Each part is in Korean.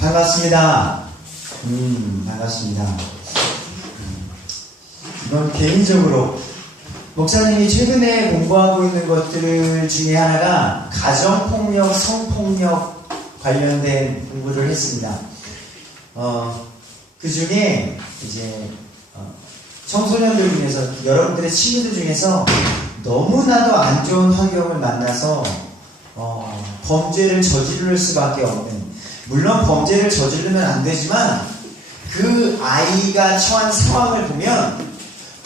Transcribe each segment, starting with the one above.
반갑습니다. 반갑습니다. 이건 개인적으로 목사님이 최근에 공부하고 있는 것들 중에 하나가 가정폭력, 성폭력 관련된 공부를 했습니다. 그 중에 이제 청소년들 중에서 여러분들의 친구들 중에서 너무나도 안 좋은 환경을 만나서 범죄를 저지를 수밖에 없는, 물론 범죄를 저지르면 안 되지만 그 아이가 처한 상황을 보면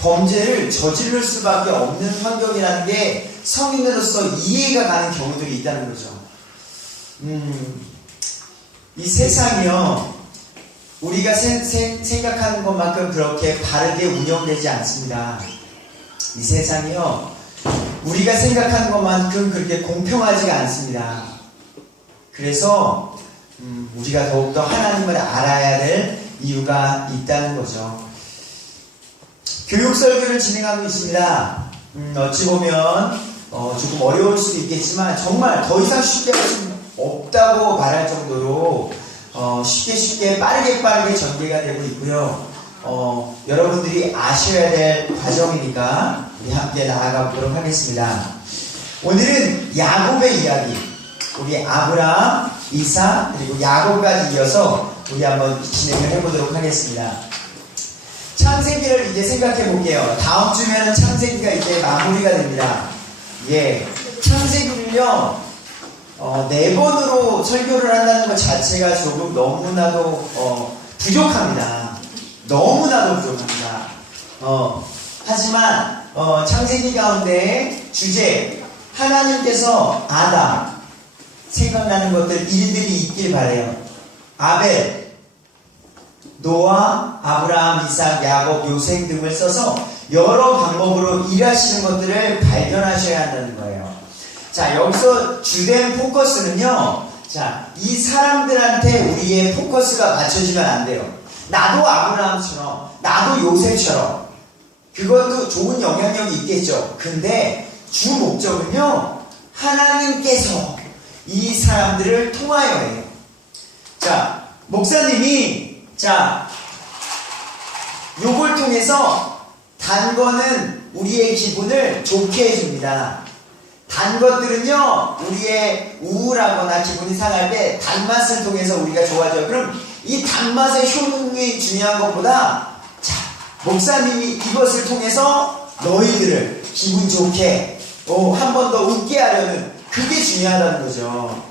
범죄를 저지를 수밖에 없는 환경이라는 게 성인으로서 이해가 가는 경우들이 있다는 거죠. 이 세상이요, 우리가 생각하는 것만큼 그렇게 바르게 운영되지 않습니다. 이 세상이요, 우리가 생각하는 것만큼 그렇게 공평하지가 않습니다. 그래서 우리가 더욱더 하나님을 알아야 될 이유가 있다는 거죠. 교육 설교를 진행하고 있습니다. 어찌 보면 조금 어려울 수도 있겠지만 정말 더 이상 쉽게 할 수 없다고 말할 정도로 쉽게 빠르게 전개가 되고 있고요. 여러분들이 아셔야 될 과정이니까 우리 함께 나아가 보도록 하겠습니다. 오늘은 야곱의 이야기, 우리 아브라함, 이삭, 그리고 야곱까지 이어서 우리 한번 진행을 해보도록 하겠습니다. 창세기를 이제 생각해 볼게요. 다음 주면은 창세기가 이제 마무리가 됩니다. 창세기를요, 4번으로 설교를 한다는 것 자체가 조금 너무나도 부족합니다. 너무나도 부족합니다. 하지만 창세기 가운데 주제, 하나님께서 아담, 생각나는 것들, 일들이 있길 바래요. 아벨, 노아, 아브라함, 이삭, 야곱, 요셉 등을 써서 여러 방법으로 일하시는 것들을 발견하셔야 한다는 거예요. 자, 여기서 주된 포커스는요, 자, 이 사람들한테 우리의 포커스가 맞춰지면 안 돼요. 나도 아브라함처럼, 나도 요셉처럼, 그것도 좋은 영향력이 있겠죠. 근데 주 목적은요, 하나님께서 이 사람들을 통하여 해요. 자, 목사님이 요걸 통해서 단 거는 우리의 기분을 좋게 해줍니다. 단 것들은요, 우리의 우울하거나 기분이 상할 때 단맛을 통해서 우리가 좋아져요. 그럼 이 단맛의 효능이 중요한 것보다, 자, 목사님이 이것을 통해서 너희들을 기분 좋게, 한 번 더 웃게 하려는, 그게 중요하다는 거죠.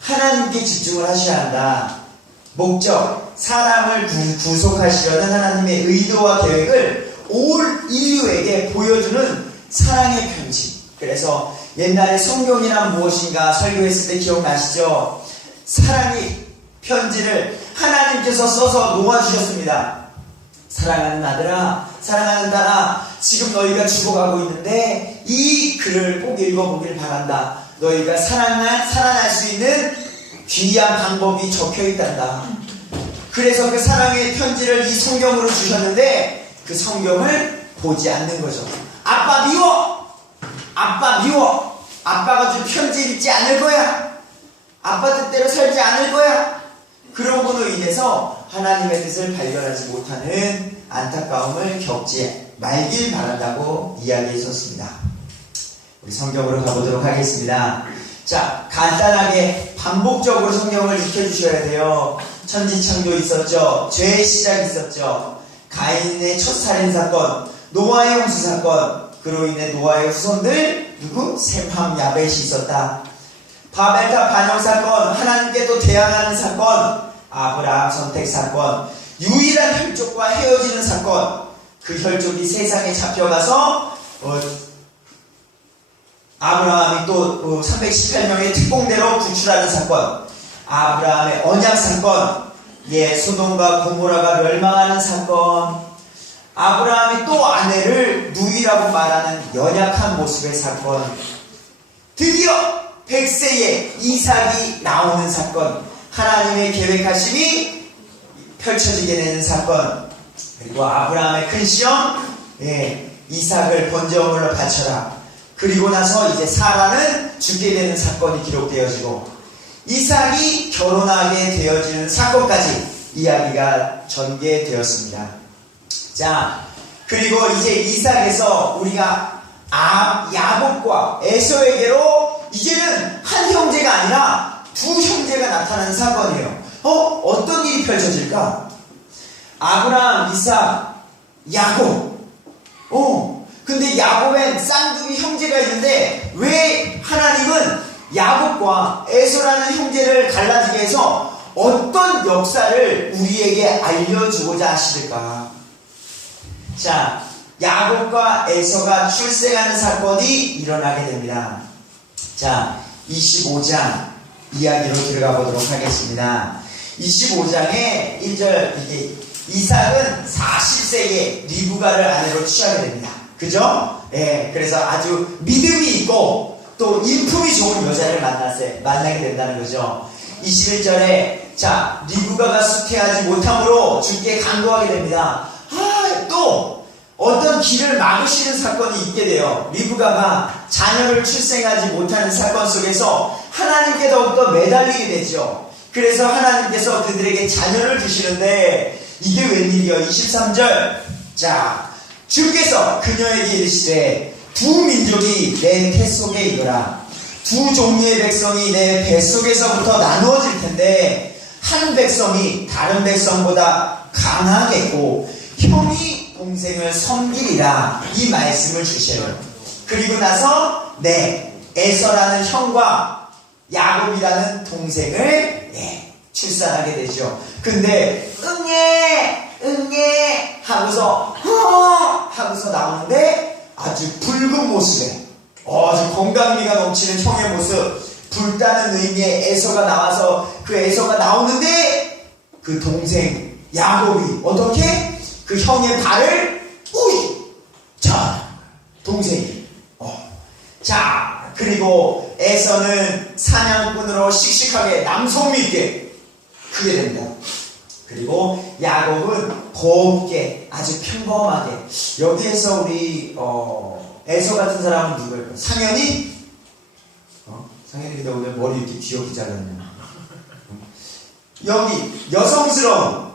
하나님께 집중을 하셔야 한다. 목적, 사람을 구속하시려는 하나님의 의도와 계획을 올 인류에게 보여주는 사랑의 편지. 그래서 옛날에 성경이란 무엇인가 설교했을 때 기억나시죠? 사랑의 편지를 하나님께서 써서 놓아주셨습니다. 사랑하는 아들아, 사랑하는 딸아, 지금 너희가 죽어가고 있는데 이 글을 꼭 읽어보길 바란다. 너희가 살아날 수 있는 귀한 방법이 적혀 있단다. 그래서 그 사랑의 편지를 이 성경으로 주셨는데 그 성경을 보지 않는 거죠. 아빠 미워! 아빠 미워! 아빠가 준 편지 읽지 않을 거야! 아빠 뜻대로 살지 않을 거야! 그런 인해서 하나님의 뜻을 발견하지 못하는 안타까움을 겪지 말길 바란다고 이야기했었습니다. 우리 성경으로 가보도록 하겠습니다. 자, 간단하게 반복적으로 성경을 익혀주셔야 돼요. 천지창조 있었죠. 죄의 시작 있었죠. 가인의 첫 살인사건, 노아의 홍수사건, 그로 인해 노아의 후손들, 셈함, 야벳이 있었다. 바벨탑 반역사건, 하나님께 또 대항하는 사건, 아브라함 선택사건, 유일한 혈족과 헤어지는 사건, 그 혈족이 세상에 잡혀가서 아브라함이 또 318명의 특공대로 구출하는 사건, 아브라함의 언약 사건, 소돔과 고모라가 멸망하는 사건, 아브라함이 또 아내를 누이라고 말하는 연약한 모습의 사건, 드디어 100세에 이삭이 나오는 사건, 하나님의 계획하심이 펼쳐지게 되는 사건, 그리고 아브라함의 큰 시험, 이삭을 번제물로 바쳐라. 그리고 나서 이제 사라는 죽게 되는 사건이 기록되어지고 이삭이 결혼하게 되어지는 사건까지 이야기가 전개되었습니다. 자, 그리고 이제 이삭에서 우리가 야곱과 에서에게로 이제는 한 형제가 아니라 두 형제가 나타나는 사건이에요. 어떤 일이 펼쳐질까? 아브라함, 이삭, 야곱. 근데 야곱엔 쌍둥이 형제가 있는데 왜 하나님은 야곱과 에서라는 형제를 갈라지게 해서 어떤 역사를 우리에게 알려주고자 하실까? 자, 야곱과 에서가 출생하는 사건이 일어나게 됩니다. 자, 25장 이야기로 들어가 보도록 하겠습니다. 25장의 1절, 이게 이삭은 40세에 리브가를 아내로 취하게 됩니다. 그죠? 예, 그래서 아주 믿음이 있고 또 인품이 좋은 여자를 만나게 된다는 거죠. 21절에 자, 리브가가 수태하지 못함으로 주께 간구하게 됩니다. 또 어떤 길을 막으시는 사건이 있게 돼요. 리브가가 자녀를 출생하지 못하는 사건 속에서 하나님께 더욱더 매달리게 되죠. 그래서 하나님께서 그들에게 자녀를 주시는데 이게 웬일이요? 23절. 자, 주께서 그녀에게 이르시되 두 민족이 내 태 속에 있노라. 두 종류의 백성이 내 뱃속에서부터 나누어질 텐데 한 백성이 다른 백성보다 강하겠고 형이 동생을 섬기리라. 이 말씀을 주셔요. 그리고 나서 에서라는 형과 야곱이라는 동생을 출산하게 되죠. 근데 응애 하고서 하고서 나오는데 아주 붉은 모습에 아주 건강미가 넘치는 형의 모습, 불타는 의미의 에서가 나와서 그 에서가 나오는데 그 동생 야곱이 어떻게 그 형의 발을 자, 동생이 자, 그리고 에서는 사냥꾼으로 씩씩하게 남성미 있게 크게 됩니다. 그리고 야곱은 곱게 아주 평범하게. 여기에서 우리 에서 같은 사람은 누구일까요? 상현이? 상현이 근데 오늘 머리 이렇게 귀엽게 잘랐네. 여기 여성스러운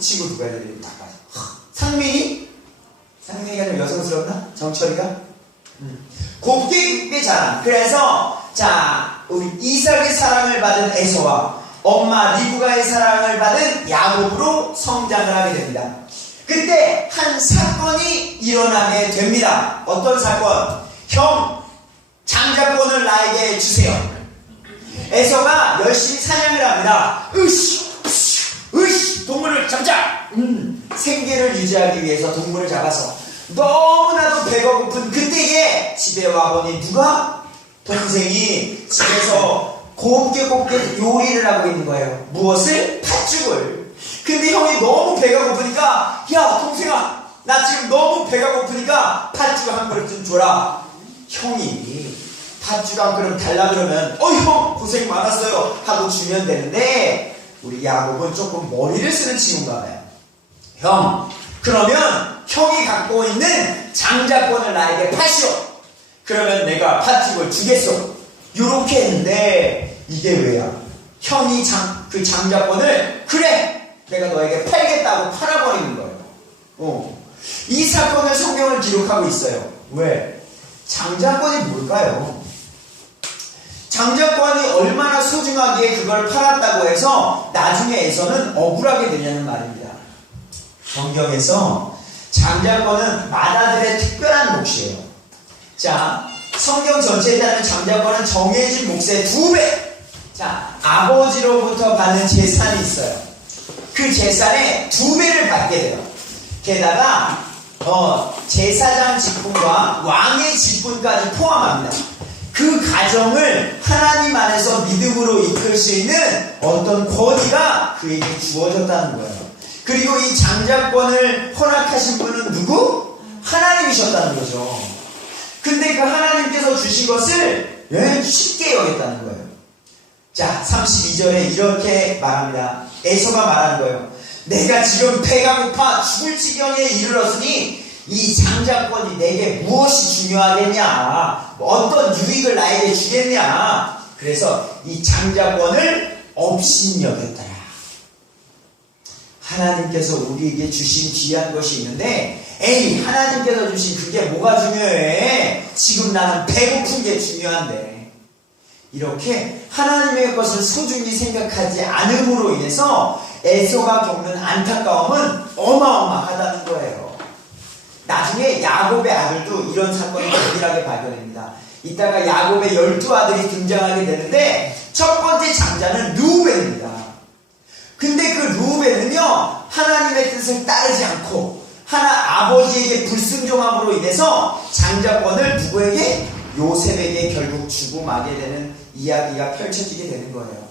친구 누가 해야 되나? 상민이? 상민이가 좀 여성스럽나? 정철이가? 곱게 자란. 그래서 자, 우리 이삭의 사랑을 받은 에서와 엄마 리브가의 사랑을 받은 야곱으로 성장을 하게 됩니다. 그때 한 사건이 일어나게 됩니다. 어떤 사건? 형, 장자권을 나에게 주세요. 에서가 열심히 사냥을 합니다. 동물을 잡자! 생계를 유지하기 위해서 동물을 잡아서 너무나도 배가 고픈 그때에 집에 와보니 누가? 동생이 집에서 곱게 요리를 하고 있는 거예요. 무엇을? 팥죽을. 근데 형이 너무 배가 고프니까 야 동생아 나 지금 너무 배가 고프니까 팥죽 한 그릇 좀 줘라. 형이 팥죽 한 그릇 달라 그러면 형 고생 많았어요 하고 주면 되는데 우리 야곱은 조금 머리를 쓰는 친구인가 봐요. 형, 그러면 형이 갖고 있는 장자권을 나에게 파시오. 그러면 내가 팥죽을 주겠소. 요렇게 했는데 이게 왜야? 형이 그 장자권을 그래 내가 너에게 팔겠다고 팔아버리는 거예요. 이 사건을 성경을 기록하고 있어요. 왜? 장자권이 뭘까요? 장자권이 얼마나 소중하기에 그걸 팔았다고 해서 나중에에서는 억울하게 되냐는 말입니다. 성경에서 장자권은 맏아들의 특별한 몫이에요. 자, 성경 전체에 따르면 장자권은 정해진 몫의 2배. 자, 아버지로부터 받는 재산이 있어요. 그 재산의 2배를 받게 돼요. 게다가 제사장 직분과 왕의 직분까지 포함합니다. 그 가정을 하나님 안에서 믿음으로 이끌 수 있는 어떤 권위가 그에게 주어졌다는 거예요. 그리고 이 장자권을 허락하신 분은 누구? 하나님이셨다는 거죠. 근데 그 하나님께서 주신 것을 쉽게 여겼다는 거예요. 자, 32절에 이렇게 말합니다. 에서가 말하는 거예요. 내가 지금 배가 고파 죽을 지경에 이르렀으니 이 장자권이 내게 무엇이 중요하겠냐? 어떤 유익을 나에게 주겠냐? 그래서 이 장자권을 업신여겼더라. 하나님께서 우리에게 주신 귀한 것이 있는데, 에이, 하나님께서 주신 그게 뭐가 중요해? 지금 나는 배고픈 게 중요한데. 이렇게 하나님의 것을 소중히 생각하지 않음으로 인해서 에서가 겪는 안타까움은 어마어마하다는 거예요. 나중에 야곱의 아들도 이런 사건이 극렬하게 발견됩니다. 이따가 야곱의 12아들이 등장하게 되는데 첫 번째 장자는 르우벤입니다. 근데 그 르우벤은요, 하나님의 뜻을 따르지 않고 아버지에게 불순종함으로 인해서 장자권을 누구에게? 요셉에게 결국 주고 마게 되는 이야기가 펼쳐지게 되는 거예요.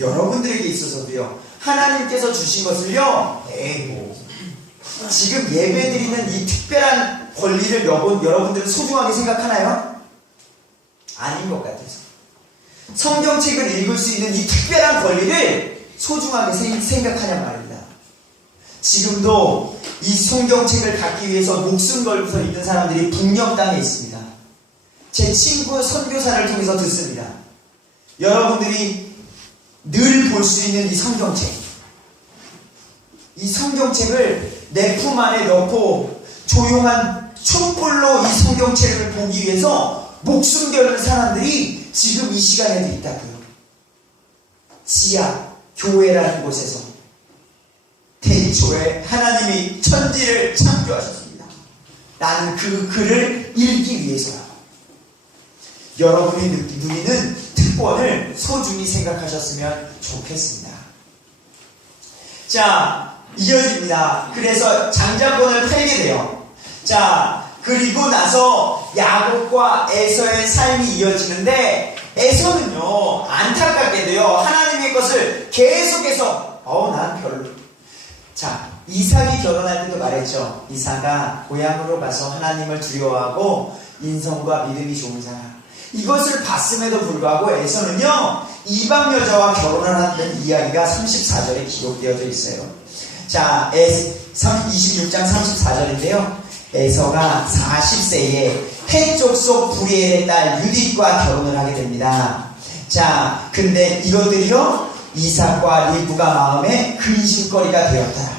여러분들에게 있어서도요, 하나님께서 주신 것을요, 지금 예배드리는 이 특별한 권리를 여러분들은 소중하게 생각하나요? 아닌 것 같아서. 성경책을 읽을 수 있는 이 특별한 권리를 소중하게 생각하냔 말입니다. 지금도 이 성경책을 갖기 위해서 목숨 걸고서 있는 사람들이 북녘 땅에 있습니다. 제 친구 선교사를 통해서 듣습니다. 여러분들이 늘 볼 수 있는 이 성경책, 이 성경책을 내 품 안에 넣고 조용한 촛불로 이 성경책을 보기 위해서 목숨 걸는 사람들이 지금 이 시간에도 있다고요. 지하 교회라는 곳에서 태초에 하나님이 천지를 창조하셨습니다. 나는 그 글을 읽기 위해서라고. 여러분이 누리는 특권을 소중히 생각하셨으면 좋겠습니다. 자, 이어집니다. 그래서 장자권을 팔게 돼요. 자, 그리고 나서 야곱과 에서의 삶이 이어지는데, 에서는요, 안타깝게도요, 하나님의 것을 계속해서 난 별로. 자, 이삭이 결혼할 때도 말했죠. 이삭아, 고향으로 가서 하나님을 두려워하고 인성과 믿음이 좋은 사람. 이것을 봤음에도 불구하고 에서는요, 이방 여자와 결혼을 한다는 이야기가 34절에 기록되어져 있어요. 자, 26장 34절인데요. 에서가 40세에 헷 족속 부리엘의 딸 유딧과 결혼을 하게 됩니다. 자, 근데 이것들이요, 이삭과 리브가 마음에 근심거리가 되었다.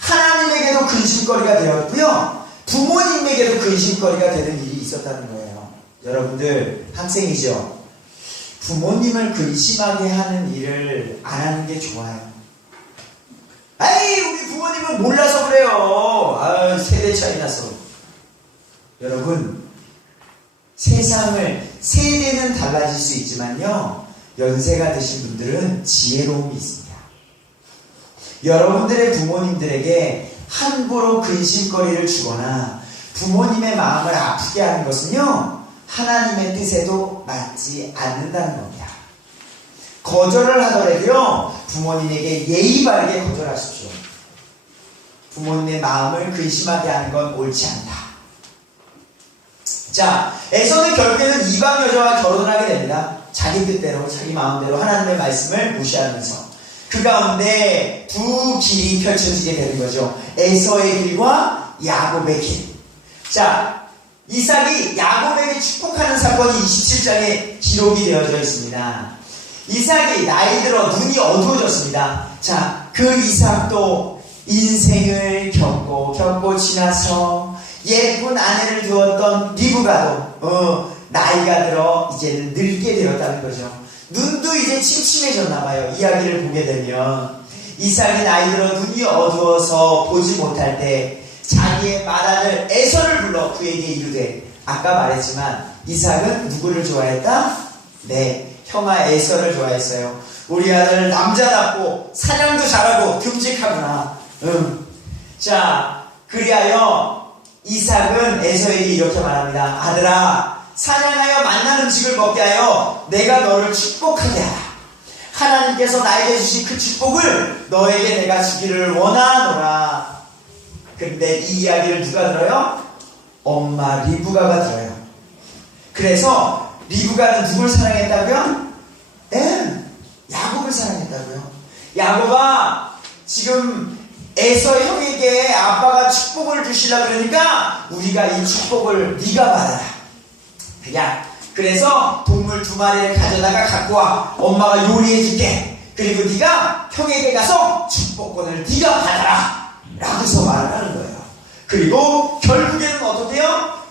하나님에게도 근심거리가 되었고요, 부모님에게도 근심거리가 되는 일이 있었다는 거예요. 여러분들 학생이죠? 부모님을 근심하게 하는 일을 안 하는 게 좋아요. 아이, 우리 부모님은 몰라서 그래요. 세대 차이 나서. 여러분, 세대는 달라질 수 있지만요, 연세가 드신 분들은 지혜로움이 있습니다. 여러분들의 부모님들에게 함부로 근심거리를 주거나 부모님의 마음을 아프게 하는 것은요, 하나님의 뜻에도 맞지 않는다는 겁니다. 거절을 하더라도요, 부모님에게 예의 바르게 거절하십시오. 부모님의 마음을 근심하게 하는 건 옳지 않다. 자, 에서는 결국에는 이방 여자와 결혼을 하게 됩니다. 자기 뜻대로, 자기 마음대로 하나님의 말씀을 무시하면서 그 가운데 두 길이 펼쳐지게 되는 거죠. 에서의 길과 야곱의 길. 자, 이삭이 야곱에게 축복하는 사건이 27장에 기록이 되어져 있습니다. 이삭이 나이 들어 눈이 어두워졌습니다. 자, 그 이삭도 인생을 겪고 지나서 예쁜 아내를 두었던 리브가도 나이가 들어 이제는 늙게 되었다는 거죠. 눈도 이제 침침해졌나봐요. 이야기를 보게 되면 이삭이 나이 들어 눈이 어두워서 보지 못할 때 자기의 맏아들 에서를 불러 그에게 이르되, 아까 말했지만 이삭은 누구를 좋아했다? 네, 형아 에서를 좋아했어요. 우리 아들 남자답고 사냥도 잘하고 듬직하구나. 자, 그리하여 이삭은 에서에게 이렇게 말합니다. 아들아, 사냥하여 만난 음식을 먹게 하여 내가 너를 축복하게 하라. 하나님께서 나에게 주신 그 축복을 너에게 내가 주기를 원하노라. 근데 이 이야기를 누가 들어요? 엄마 리브가가 들어요. 그래서 리브가는 누굴 사랑했다고요? 야곱을 사랑했다고요. 야곱아, 지금 에서 형에게 아빠가 축복을 주시려 그러니까 우리가 이 축복을 네가 받아라. 그래서 동물 2마리를 가져다가 갖고 와. 엄마가 요리해 줄게. 그리고 네가 형에게 가서 축복권을 네가 받아라. 라고서 말을 하는 거예요. 그리고 결국에는 어떻게 해요?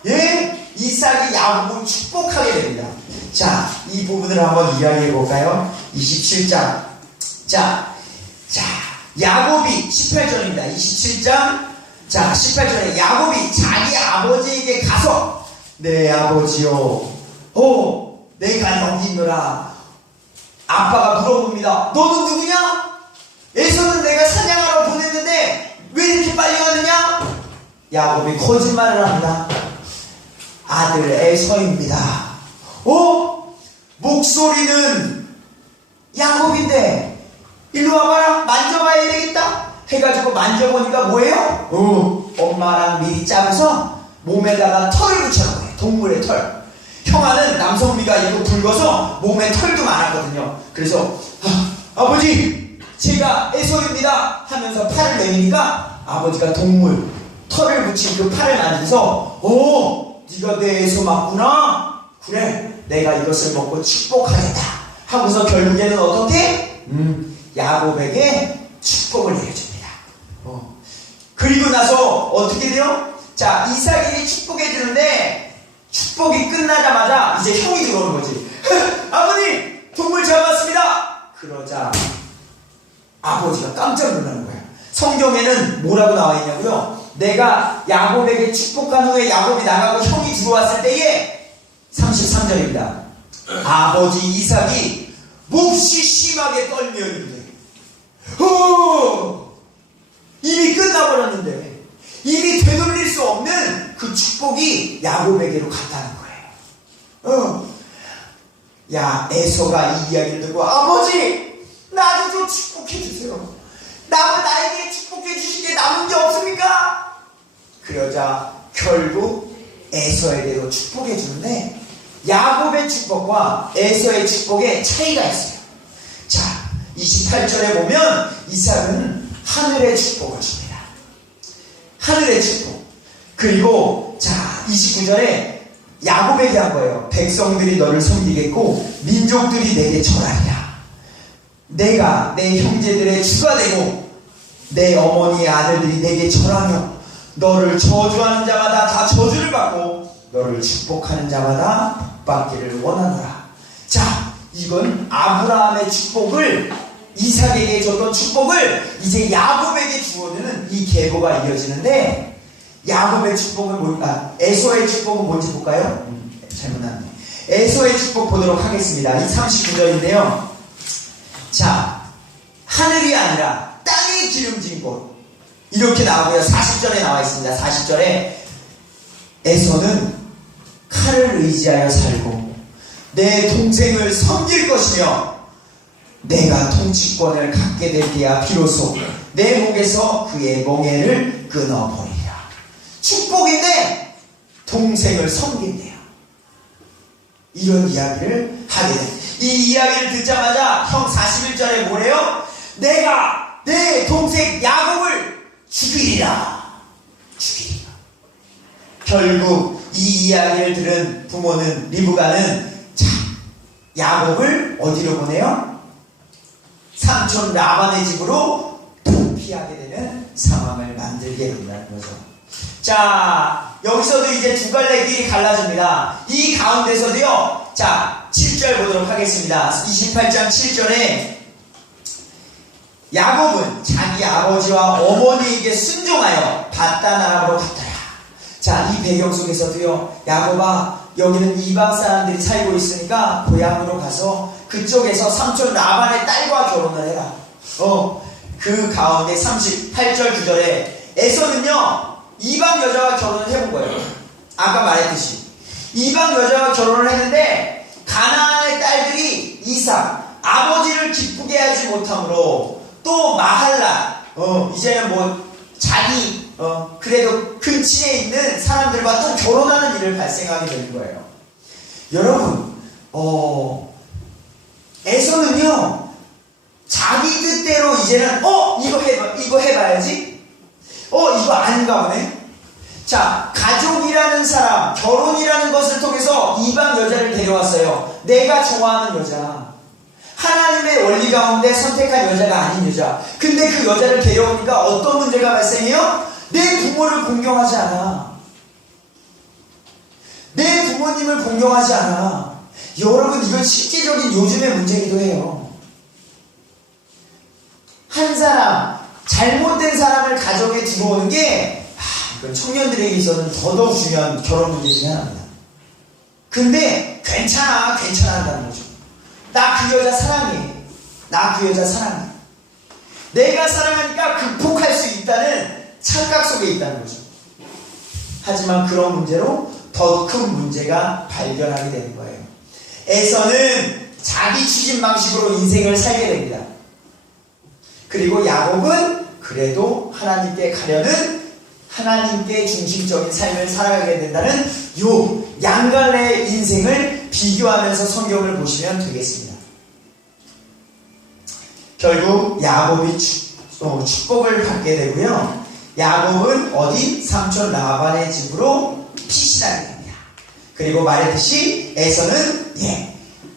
이삭이 야곱을 축복하게 됩니다. 자, 이 부분을 한번 이야기해 볼까요? 27장. 자, 야곱이 18절입니다. 27장. 자, 18절에 야곱이 자기 아버지에게 가서 내 아버지요, 내가 여기 있노라. 아빠가 물어봅니다. 너는 누구냐? 에서는 내가 사냥하러 보냈는데 왜 이렇게 빨리 가느냐? 야곱이 거짓말을 합니다. 아들 에서입니다. 목소리는 야곱인데 일로 와봐라. 만져봐야 되겠다 해가지고 만져보니까 뭐예요? 엄마랑 미리 짜서 몸에다가 털을 붙여놓은 거예요. 동물의 털. 형아는 남성미가 있고 붉어서 몸에 털도 많았거든요. 그래서 아버지, 제가 에서입니다 하면서 팔을 내미니까 아버지가 동물 털을 붙인 그 팔을 만져서 네가 내 에서 맞구나. 그래, 내가 이것을 먹고 축복하겠다 하고서 결국에는 어떻게? 야곱에게 축복을 내려줍니다. 그리고 나서 어떻게 돼요? 자, 이삭에게 축복해 주는데 축복이 끝나자마자 이제 형이 들어오는 거지. 아버님, 동물 잡았습니다. 그러자 아버지가 깜짝 놀라는 거야. 성경에는 뭐라고 나와 있냐고요? 내가 야곱에게 축복한 후에 야곱이 나가고 형이 들어왔을 때에 33절입니다. 아버지 이삭이 몹시 심하게 떨며 있는데 이미 끝나버렸는데 이미 되돌릴 수 없는 그 축복이 야곱에게로 갔다는 거예요. 에서가 이 이야기를 듣고 아버지, 나도 좀 축복해 주세요. 나에게 축복해 주신 게 남은 게 없습니까? 그러자 결국 에서에게도 축복해 주는데 야곱의 축복과 에서의 축복에 차이가 있어요. 자, 28절에 보면 이삭은 하늘의 축복을 줍니다. 하늘의 축복. 그리고 자, 29절에 야곱에게 한 거예요. 백성들이 너를 섬기겠고 민족들이 내게 절하리라. 내가 내 형제들의 주가 되고 내 어머니의 아들들이 내게 절하며 너를 저주하는 자마다 다 저주를 받고 너를 축복하는 자마다 복받기를 원하노라. 자, 이건 아브라함의 축복을, 이삭에게 줬던 축복을 이제 야곱에게 주어지는 이 계보가 이어지는데, 야곱의 축복은 뭘까? 에서의 축복은 뭔지 볼까요? 잘못 나왔네. 에서의 축복 보도록 하겠습니다. 이 39절인데요. 자, 하늘이 아니라 땅이 기름진 곳, 이렇게 나오고요. 40절에 나와 있습니다. 40절에 에서는 칼을 의지하여 살고 내 동생을 섬길 것이며 내가 통치권을 갖게 될 때야 비로소 내 목에서 그의 멍에를 끊어버리라. 축복인데 동생을 섬긴대요. 이런 이야기를 하게 돼. 이 이야기를 듣자마자 형 41절에 뭐래요? 내가 내 동생 야곱을 죽이리라. 결국 이 이야기를 들은 부모는, 리브가는 자, 야곱을 어디로 보내요? 삼촌 라반의 집으로 도피하게 되는 상황을 만들게 된다는 거죠. 자, 여기서도 이제 두 갈래 길이 갈라집니다. 이 가운데서도요, 자, 7절 보도록 하겠습니다. 28장 7절에 야곱은 자기 아버지와 어머니에게 순종하여 바단 아람으로 갔더라. 자, 이 배경 속에서도요, 야곱아, 여기는 이방 사람들이 살고 있으니까 고향으로 가서 그쪽에서 삼촌 라반의 딸과 결혼을 해라. 그 가운데 38절 9절에 에서는요, 이방 여자와 결혼을 해본 거예요. 아까 말했듯이 이방 여자와 결혼을 했는데 가나안의 딸들이 이삭, 아버지를 기쁘게 하지 못하므로 또 마할라, 이제는 뭐 자기 그래도 근친에 있는 사람들과 또 결혼하는 일을 발생하게 되는 거예요. 여러분, 에서는요, 자기 뜻대로 이제는 이거 해봐야지, 이거 아닌가 보네. 자, 가족이라는 사람, 결혼이라는 것을 통해서 이방 여자를 데려왔어요. 내가 좋아하는 여자, 하나님의 원리 가운데 선택한 여자가 아닌 여자. 근데 그 여자를 데려오니까 어떤 문제가 발생해요? 내 부모를 공경하지 않아. 내 부모님을 공경하지 않아. 여러분, 이건 실제적인 요즘의 문제이기도 해요. 한 사람, 잘못된 사람을 가정에 들어오는 게 이건 청년들에게 있어서는 더더욱 중요한 결혼 문제 중에 하나입니다. 근데 괜찮아 한다는 거죠. 나 그 여자 사랑해. 나 그 여자 사랑해. 내가 사랑하니까 극복할 수 있다는 착각 속에 있다는 거죠. 하지만 그런 문제로 더 큰 문제가 발견하게 되는 거예요. 에서는 자기 추진 방식으로 인생을 살게 됩니다. 그리고 야곱은 그래도 하나님께 가려는, 하나님께 중심적인 삶을 살아가게 된다는 요 양갈래의 인생을 비교하면서 성경을 보시면 되겠습니다. 결국 야곱이 축복을 받게 되고요. 야곱은 어디? 삼촌 라반의 집으로 피신하게 됩니다. 그리고 말했듯이 에서는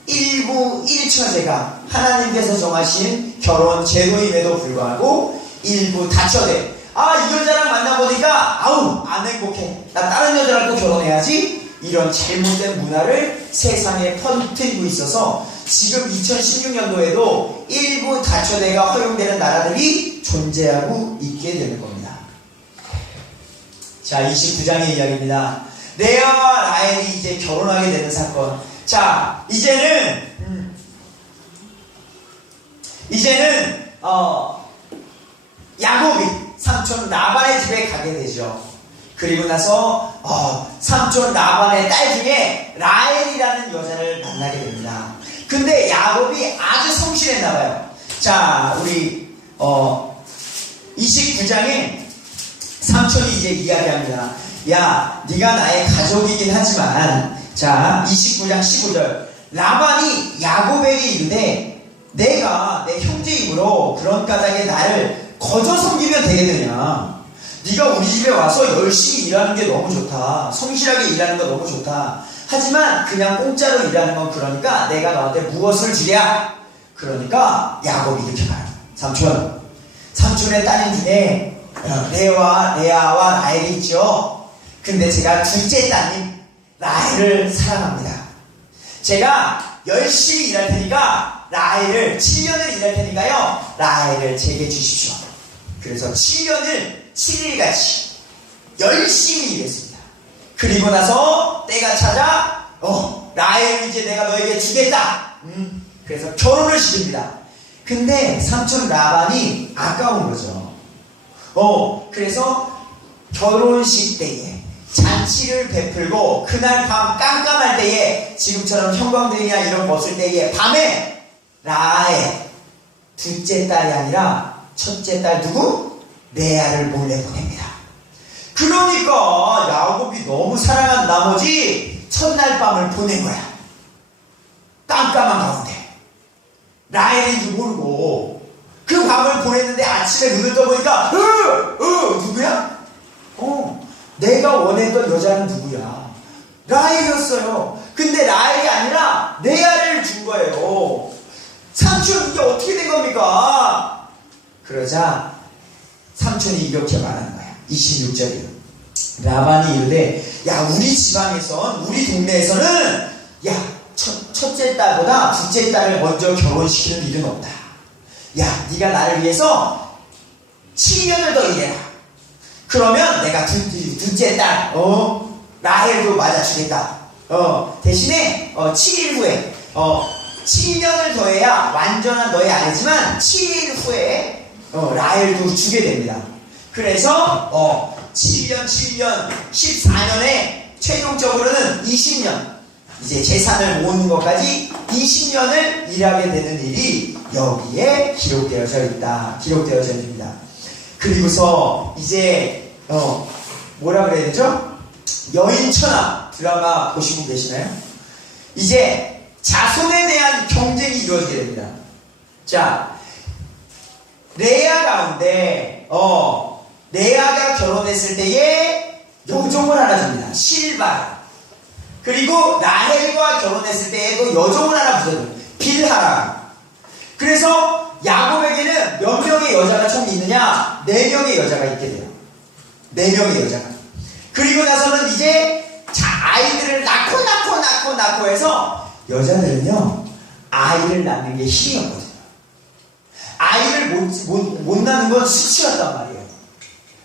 일부 일처제가 하나님께서 정하신 결혼 제도임에도 불구하고 일부 다처제, 이 여자랑 만나보니까 안 행복해, 나 다른 여자랑 또 결혼해야지, 이런 잘못된 문화를 세상에 퍼뜨리고 있어서 지금 2016년도에도 일부 다처제가 허용되는 나라들이 존재하고 있게 되는 겁니다. 자, 29장의 이야기입니다. 레아와 라헬이 이제 결혼하게 되는 사건. 자, 이제는 야곱이 삼촌 라반의 집에 가게 되죠. 그리고 나서 삼촌 라반의 딸 중에 라헬이라는 여자를 만나게 됩니다. 근데 야곱이 아주 성실했나봐요. 자, 우리 29장에 삼촌이 이제 이야기합니다. 야, 네가 나의 가족이긴 하지만, 자, 29장 15절, 라반이 야곱에게 이르되 내가 내 형제이므로 그런 까닭에 나를 거저 섬기면 되겠느냐. 네가 우리 집에 와서 열심히 일하는 게 너무 좋다, 성실하게 일하는 거 너무 좋다, 하지만 그냥 공짜로 일하는 건 그러니까 내가 너한테 무엇을 주랴. 그러니까 야곱이 이렇게 말합니다. 삼촌의 따님 중에 레아와 라헬이 있죠. 근데 제가 둘째 따님 라헬을 사랑합니다. 제가 열심히 일할 테니까 라헬을 7년을 일할 테니까요, 라헬을 제게 주십시오. 그래서 7년을 7일같이 열심히 일했습니다. 그리고 나서 때가 찾아 라헬을 이제 내가 너에게 주겠다. 그래서 결혼을 시킵니다. 근데 삼촌 라반이 아까운 거죠. 그래서 결혼식 때에 잔치를 베풀고 그날 밤 깜깜할 때에, 지금처럼 형광등이나 이런 거 없을 때에 밤에 라헬 둘째 딸이 아니라 첫째 딸 누구? 레아를 몰래 보냅니다. 그러니까 야곱이 너무 사랑한 나머지 첫날 밤을 보낸 거야. 깜깜한 가운데. 라헬인지 모르고 그 밤을 보냈는데 아침에 눈을 떠보니까 누구야? 내가 원했던 여자는 누구야? 라헬이었어요. 근데 라헬이 아니라 레아를 준 거예요. 삼촌, 이게 어떻게 된 겁니까? 그러자 삼촌이 이렇게 말하는 거야. 26절이요. 라반이 이르되 야, 우리 지방에선, 우리 동네에서는 첫째 딸보다 둘째 딸을 먼저 결혼시키는 일은 없다. 야, 네가 나를 위해서 7년을 더 일해라. 그러면 내가 둘째 딸 라헬도 맞아주겠다. 대신에 7일 후에 7년을 더해야 완전한 너의 아내지만 7일 후에 라헬도 주게 됩니다. 그래서 7년 14년에 최종적으로는 20년, 이제 재산을 모으는 것까지 20년을 일하게 되는 일이 여기에 기록되어져 있습니다. 그리고서 이제 뭐라 그래야 되죠? 여인천하 드라마 보시고 계시나요? 이제 자손에 대한 경쟁이 이루어지게 됩니다. 자, 레아 가운데 레아가 결혼했을 때에 여종을 하나 줍니다. 실바. 그리고 라헬과 결혼했을 때에 또 여종을 하나 붙여줘요. 빌하라. 그래서 야곱에게는 몇 명의 여자가 총 있느냐? 4명의 여자가 있게 돼요. 4명의 여자가. 그리고 나서는 이제 아이들을 낳고 해서 여자들은요 아이를 낳는 게 힘이었거든요. 아이를 못 낳는 건 수치였단 말이에요.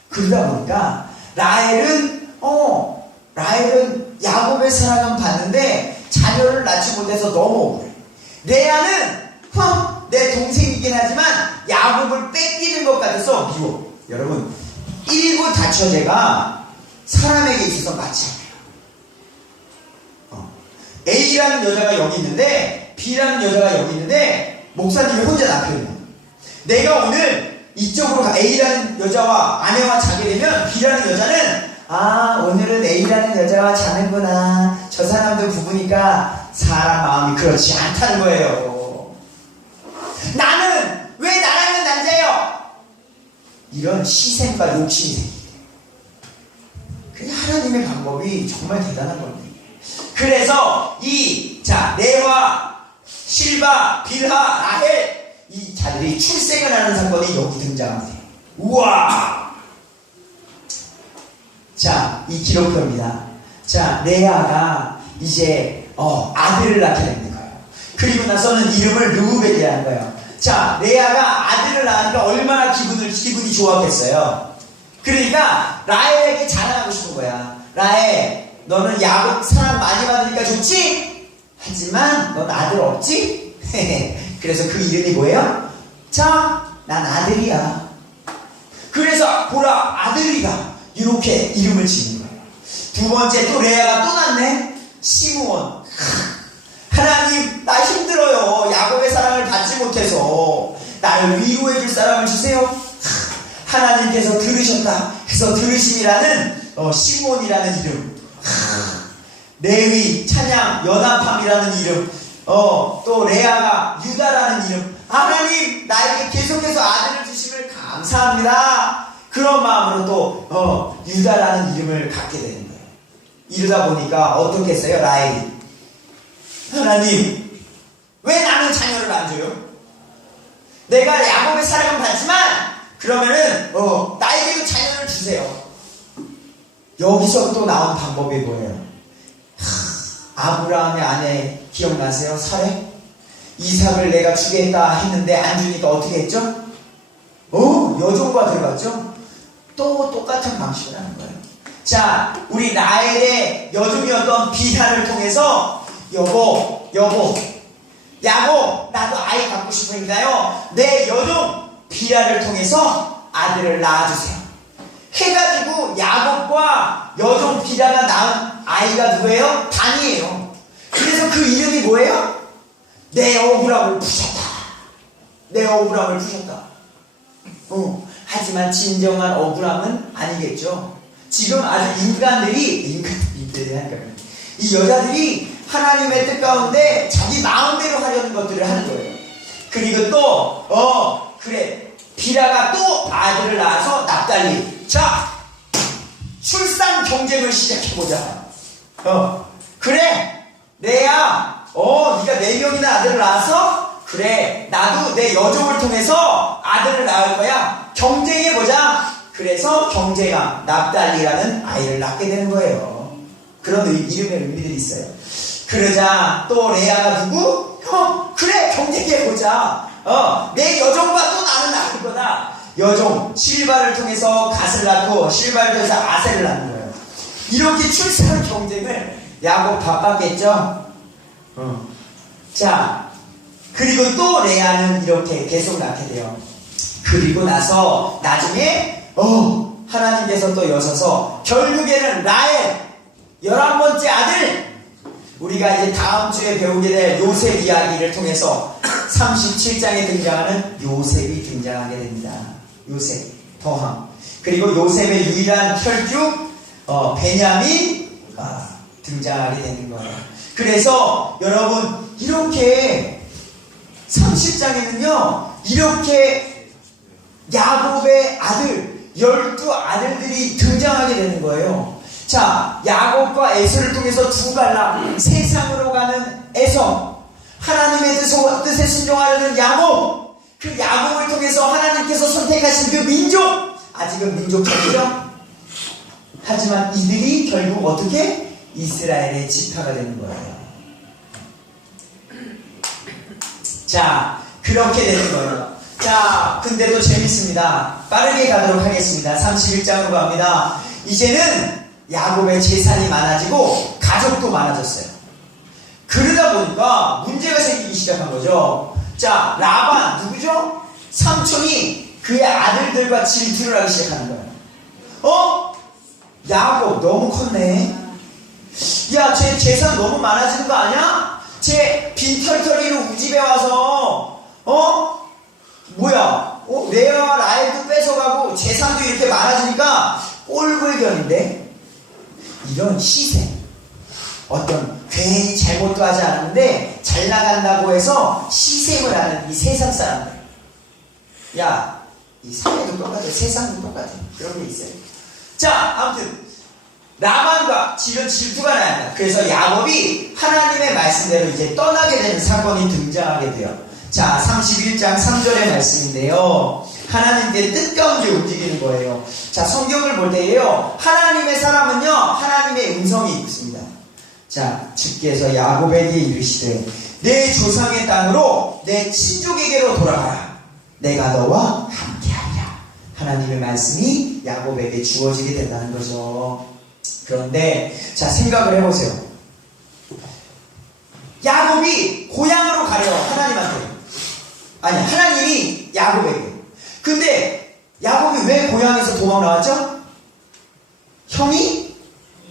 그러다 보니까 라헬은 야곱의 사랑은 받는데 자녀를 낳지 못해서 너무 억울해. 레아는 내 동생이긴 하지만 야곱을 뺏기는 것 같아서 미워. 여러분, 일부 다처제가 사람에게 있어서 맞지 않아요. A라는 여자가 여기 있는데 B라는 여자가 여기 있는데 목사님이 혼자 남편이에요. 내가 오늘 이쪽으로 A라는 여자와 아내와 자게 되면 B라는 여자는 오늘은 A라는 여자와 자는구나. 저 사람도 부부니까 사람 마음이 그렇지 않다는 거예요. 나는 왜 나라는 남자예요? 이런 시샘과 욕심이 생기게 돼요. 하나님의 방법이 정말 대단한 겁니다. 그래서 레와, 실바, 빌하, 라헬 이 자들이 출생을 하는 사건이 여기 등장하세요. 우와! 자, 이 기록표입니다. 자, 레아가 이제 아들을 낳게 되는 거예요. 그리고 나서는 이름을 르우벤이라는 거예요. 자, 레아가 아들을 낳으니까 얼마나 기분이 좋았겠어요. 그러니까 라헬에게 자랑하고 싶은 거야. 라헬, 너는 야곱 사랑 많이 받으니까 좋지? 하지만 넌 아들 없지? 그래서 그 이름이 뭐예요? 자, 난 아들이야. 그래서 보라, 아들이다. 이렇게 이름을 지은 거예요. 두 번째 또 레아가 또 낳네. 시므온. 하나님, 나 힘들어요. 야곱의 사랑을 받지 못해서 나를 위로해 줄 사람을 주세요. 하나님께서 들으셨다 해서 들으심이라는 시므온이라는 이름. 레위, 찬양, 연합함이라는 이름. 또 레아가 유다라는 이름. 하나님, 나에게 계속해서 아들을 주심을 감사합니다. 그런 마음으로 또 유다라는 이름을 갖게 되는 거예요. 이러다 보니까 어떻게 했어요? 라헬이, 하나님, 왜 나는 자녀를 안 줘요? 내가 야곱의 사랑은 받지만 그러면은 나에게도 자녀를 주세요. 여기서 또 나온 방법이 뭐예요? 아브라함의 아내 기억나세요? 사레? 이삭을 내가 주겠다 했는데 안 주니까 어떻게 했죠? 여종과 들어갔죠? 또 똑같은 방식을 하는 거예요. 자, 우리 라헬의 여종이었던 비하를 통해서 여보, 야곱, 나도 아이 갖고 싶으니까요, 내 여종 비하를 통해서 아들을 낳아주세요. 해가지고 야곱과 여종 비하가 낳은 아이가 누구예요? 단이에요. 그래서 그 이름이 뭐예요? 내 억울함을 푸셨다. 내 억울함을 푸셨다. 하지만 진정한 억울함은 아니겠죠. 지금 아주 인간들이 하니까 이 여자들이 하나님의 뜻 가운데 자기 마음대로 하려는 것들을 하는 거예요. 그리고 또 비라가 또 아들을 낳아서 납달리. 자, 출산 경쟁을 시작해보자. 그래, 레아, 네가 4명이나 아들을 낳아서 그래, 나도 내 여종을 통해서 아들을 낳을 거야. 경쟁해보자. 그래서 경쟁함, 납달리라는 아이를 낳게 되는 거예요. 그런 이름의 의미들이 있어요. 그러자 또 레아가 누구? 그래, 경쟁해보자. 내 여종과 또 나는 낳을 거다. 여종 실바를 통해서 갓을 낳고 실바를 통해서 아셀을 낳는 거예요. 이렇게 출산 경쟁을 야곱 바빴겠죠. 자, 그리고 또 레아는 이렇게 계속 낳게 돼요. 그리고 나서 나중에 하나님께서 또 여서서 결국에는 라헬 11번째 아들, 우리가 이제 다음 주에 배우게 될 요셉 이야기를 통해서 37장에 등장하는 요셉이 등장하게 됩니다. 요셉, 더함. 그리고 요셉의 유일한 혈육 베냐민 등장하게 되는 거예요. 그래서 여러분, 이렇게 30장에는요 이렇게 야곱의 아들 12아들들이 등장하게 되는 거예요. 자, 야곱과 에서를 통해서 두 갈라 세상으로 가는 에서, 하나님의 뜻에 순종하려는 야곱, 그 야곱을 통해서 하나님께서 선택하신 그 민족, 아직은 민족적이죠. 하지만 이들이 결국 어떻게? 이스라엘의 지파가 되는 거예요. 자, 그렇게 되는 거예요. 자, 근데도 재밌습니다. 빠르게 가도록 하겠습니다. 31장으로 갑니다. 이제는 야곱의 재산이 많아지고 가족도 많아졌어요. 그러다 보니까 문제가 생기기 시작한 거죠. 자, 라반 누구죠? 삼촌이 그의 아들들과 질투를 하기 시작하는 거예요. 야곱 너무 컸네. 야, 쟤 재산 너무 많아지는 거 아니야? 쟤 빈털터리로 우리 집에 와서 레아와 라헬도 뺏어가고 재산도 이렇게 많아지니까 꼴불견인데, 이런 시세, 어떤 괜히 잘못도 하지 않았는데 잘 나간다고 해서 시샘을 하는 이 세상 사람들. 야, 이 사회도 똑같아, 세상도 똑같아. 그런 게 있어요. 자, 아무튼 라반과 이런 질투가 나요. 그래서 야곱이 하나님의 말씀대로 이제 떠나게 되는 사건이 등장하게 돼요. 자, 31장 3절의 말씀인데요. 하나님께 뜻 가운데 움직이는 거예요. 자, 성경을 볼 때에요, 하나님의 사람은요, 하나님의 음성이 있습니다. 자, 주께서 야곱에게 이르시되 내 조상의 땅으로 내 친족에게로 돌아가라. 내가 너와 함께하리라. 하나님의 말씀이 야곱에게 주어지게 된다는 거죠. 그런데 자, 생각을 해보세요. 야곱이 고향으로 가래요. 하나님한테. 아니, 하나님이 야곱에게. 근데 야곱이 왜 고향에서 도망 나왔죠? 형이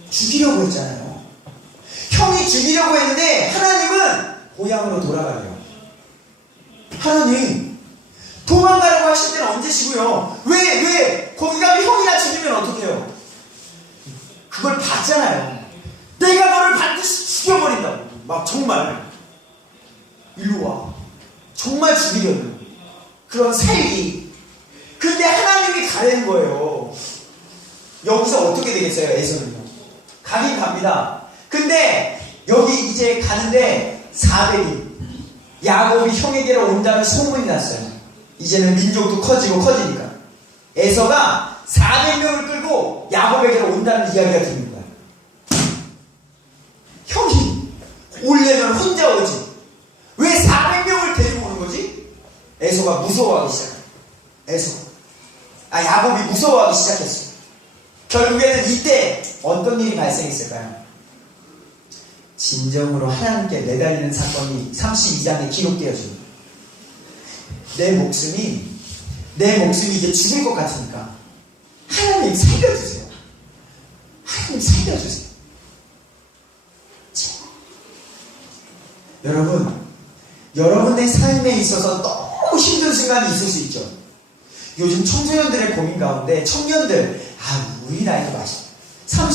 죽이려고 했잖아요. 형이 죽이려고 했는데 하나님은 고향으로 돌아가래요. 하나님, 도망가라고 하실 때는 언제시고요? 왜 거기 가면 형이나 죽이면 어떡해요? 그걸 봤잖아요. 내가 너를 반드시 죽여버린다고. 막 정말 일로 와, 정말 죽이려는 그런 살기. 근데 하나님이 가라는 거예요. 여기서 어떻게 되겠어요? 에서는요, 가긴 갑니다. 근데 여기 이제 가는데 400일 야곱이 형에게로 온다는 소문이 났어요. 이제는 민족도 커지니까 에서가 400명을 끌고 야곱에게로 온다는 이야기가 들린 거야. 형이 오려면 혼자 오지, 왜 400명을 데리고 오는 거지? 에서가 무서워하기 시작해. 야곱이 무서워하기 시작했어. 결국에는 이때 어떤 일이 발생했을까요? 진정으로 하나님께 매달리는 사건이 32장에 기록되어집니다. 내 목숨이 이제 죽을 것 같으니까 하나님 살려주세요. 하나님 살려주세요. 여러분의 삶에 있어서 너무 힘든 순간이 있을 수 있죠. 요즘 청소년들의 고민 가운데 청년들, 우리 나이도 마시